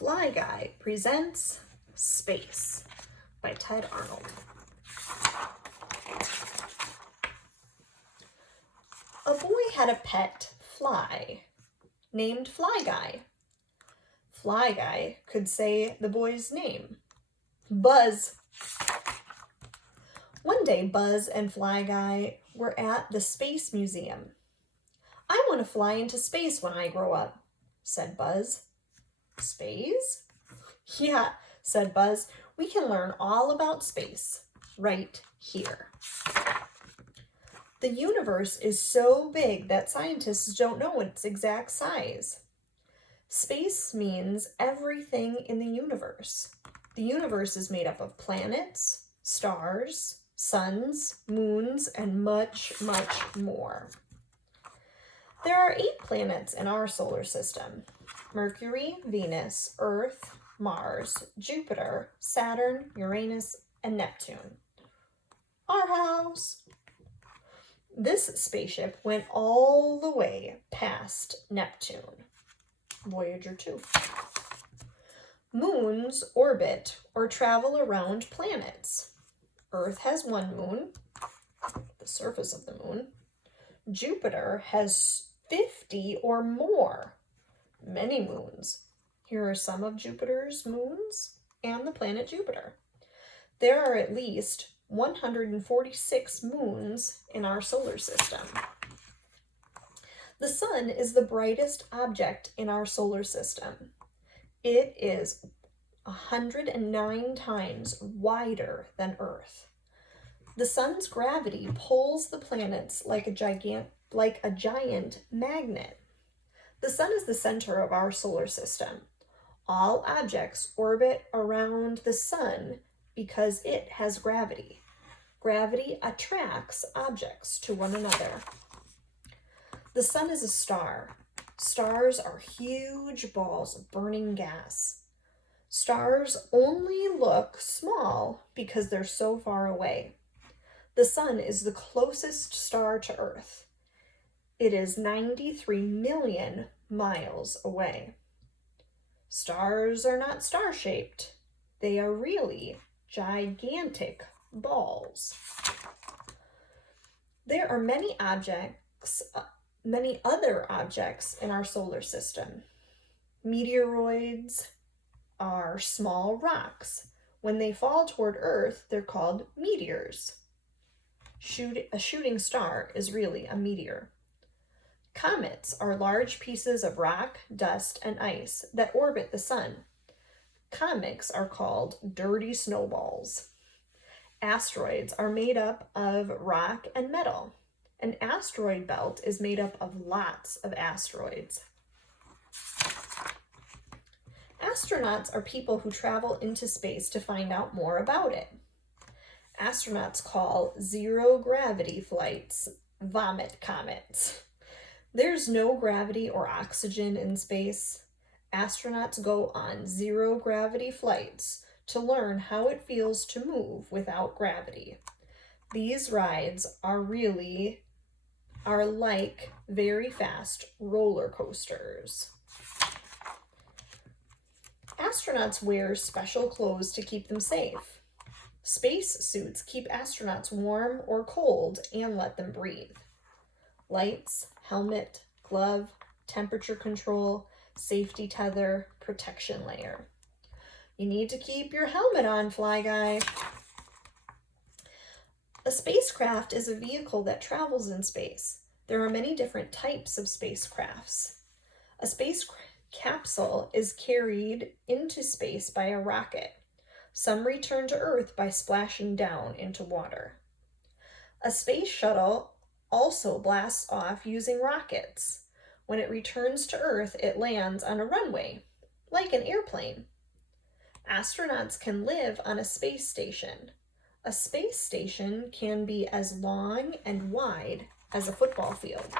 Fly Guy presents Space by Ted Arnold. A boy had a pet fly named Fly Guy. Fly Guy could say the boy's name, Buzz. One day, Buzz and Fly Guy were at the Space Museum. "I want to fly into space when I grow up," said Buzz. "Space?" "Yeah," said Buzz. "We can learn all about space right here." The universe is so big that scientists don't know its exact size. Space means everything in the universe. The universe is made up of planets, stars, suns, moons, and much, much more. There are 8 planets in our solar system: Mercury, Venus, Earth, Mars, Jupiter, Saturn, Uranus, and Neptune. Our house. This spaceship went all the way past Neptune. Voyager 2. Moons orbit or travel around planets. Earth has 1 moon, the surface of the moon. Jupiter has 50 or more, many moons. Here are some of Jupiter's moons and the planet Jupiter. There are at least 146 moons in our solar system. The sun is the brightest object in our solar system. It is 109 times wider than Earth. The sun's gravity pulls the planets like a giant magnet. The sun is the center of our solar system. All objects orbit around the sun because it has gravity. Gravity attracts objects to one another. The sun is a star. Stars are huge balls of burning gas. Stars only look small because they're so far away. The sun is the closest star to Earth. It is 93 million miles away. Stars are not star-shaped. They are really gigantic balls. There are many other objects in our solar system. Meteoroids are small rocks. When they fall toward Earth, they're called meteors. A shooting star is really a meteor. Comets are large pieces of rock, dust, and ice that orbit the sun. Comets are called dirty snowballs. Asteroids are made up of rock and metal. An asteroid belt is made up of lots of asteroids. Astronauts are people who travel into space to find out more about it. Astronauts call zero-gravity flights vomit comets. There's no gravity or oxygen in space. Astronauts go on zero-gravity flights to learn how it feels to move without gravity. These rides are like very fast roller coasters. Astronauts wear special clothes to keep them safe. Space suits keep astronauts warm or cold and let them breathe. Lights, helmet, glove, temperature control, safety tether, protection layer. You need to keep your helmet on, Fly Guy. A spacecraft is a vehicle that travels in space. There are many different types of spacecrafts. A space capsule is carried into space by a rocket. Some return to Earth by splashing down into water. A space shuttle also blasts off using rockets. When it returns to Earth, it lands on a runway, like an airplane. Astronauts can live on a space station. A space station can be as long and wide as a football field.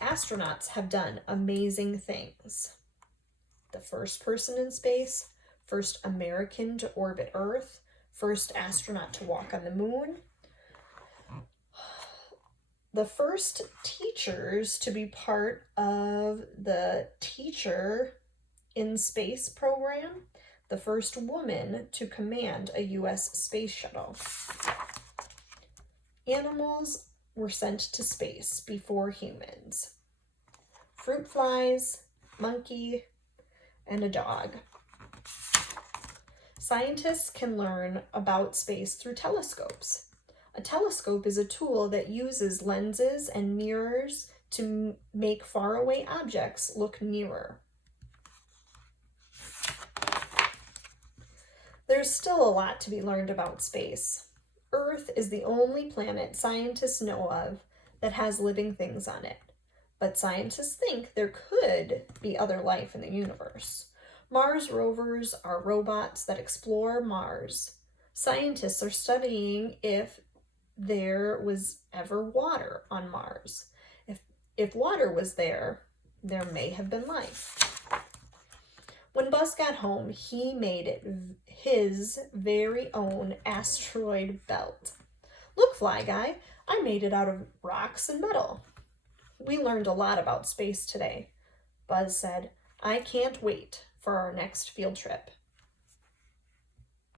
Astronauts have done amazing things. The first person in space, first American to orbit Earth, first astronaut to walk on the moon, the first teachers to be part of the teacher in Space program, the first woman to command a U.S. space shuttle. Animals were sent to space before humans. Fruit flies, monkey, and a dog. Scientists can learn about space through telescopes. A telescope is a tool that uses lenses and mirrors to make faraway objects look nearer. There's still a lot to be learned about space. Earth is the only planet scientists know of that has living things on it, but scientists think there could be other life in the universe. Mars rovers are robots that explore Mars. Scientists are studying if there was ever water on Mars. If water was there, there may have been life. When Buzz got home, he made it his very own asteroid belt. Look, Fly Guy, I made it out of rocks and metal. We learned a lot about space today. Buzz said, I can't wait for our next field trip.